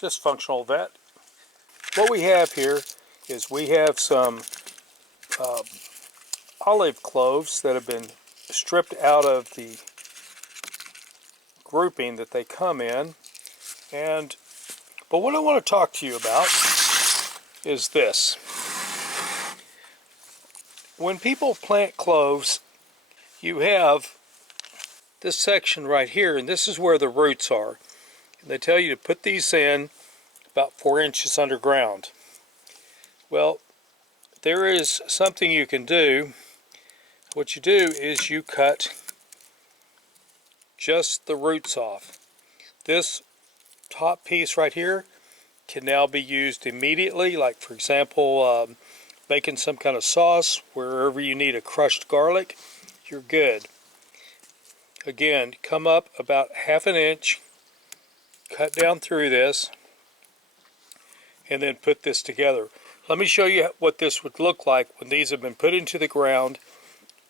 Dysfunctional vet. What we have here is we have some olive cloves that have been stripped out of the grouping that they come in. But what I want to talk to you about is this. When people plant cloves, you have this section right here, and this is where the roots are. And they tell you to put these in about 4 inches underground. Well, there is something you can do. What you do is you cut just the roots off. This top piece right here can now be used immediately, like for example making some kind of sauce. Wherever you need a crushed garlic, you're good. Again, come up about 1/2 inch, cut down through this, and then put this together. Let me show you what this would look like when these have been put into the ground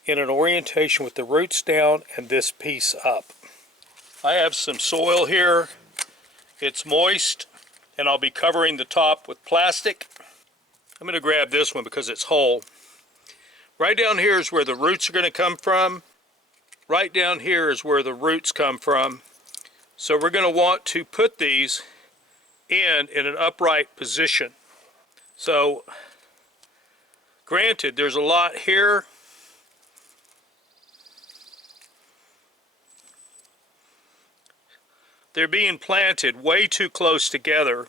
in an orientation with the roots down and this piece up. I have some soil here. It's moist, and I'll be covering the top with plastic. I'm going to grab this one because it's whole. Right down here is where the roots are going to come from. Right down here is where the roots come from. So we're going to want to put these in an upright position. So, granted, there's a lot here. They're being planted way too close together,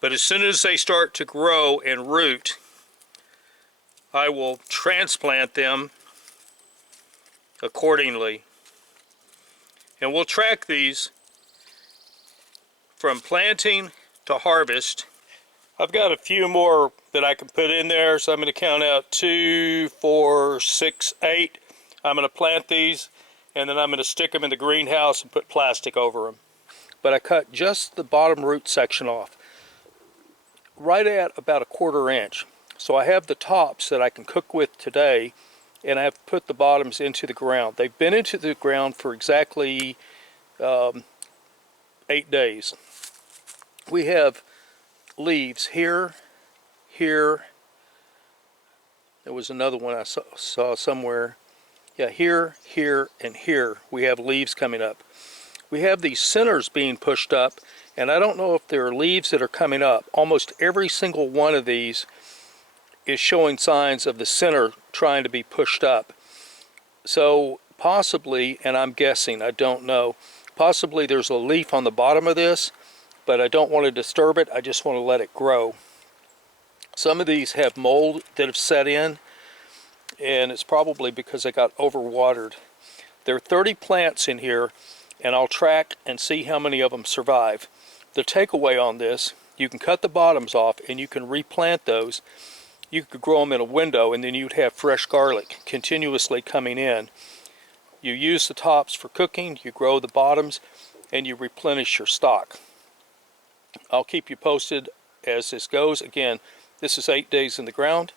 but as soon as they start to grow and root, I will transplant them accordingly. And we'll track these from planting to harvest. I've got a few more that I can put in there, so I'm going to count out 2, 4, 6, 8. I'm going to plant these, and then I'm going to stick them in the greenhouse and put plastic over them. But I cut just the bottom root section off, right at about 1/4 inch. So I have the tops that I can cook with today, and I have put the bottoms into the ground. They've been into the ground for exactly 8 days. We have leaves here, here. There was another one I saw somewhere. Yeah, here, here, and here we have leaves coming up. We have these centers being pushed up, and I don't know if there are leaves that are coming up. Almost every single one of these is showing signs of the center trying to be pushed up. So possibly, and I'm guessing, I don't know, possibly there's a leaf on the bottom of this, but I don't want to disturb it. I just want to let it grow. Some of these have mold that have set in, and it's probably because I got overwatered. There are 30 plants in here, and I'll track and see how many of them survive. The takeaway on this, you can cut the bottoms off and you can replant those. You could grow them in a window, and then you'd have fresh garlic continuously coming in. You use the tops for cooking, you grow the bottoms, and you replenish your stock. I'll keep you posted as this goes. Again, this is 8 days in the ground.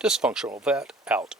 Dysfunctional Vet out.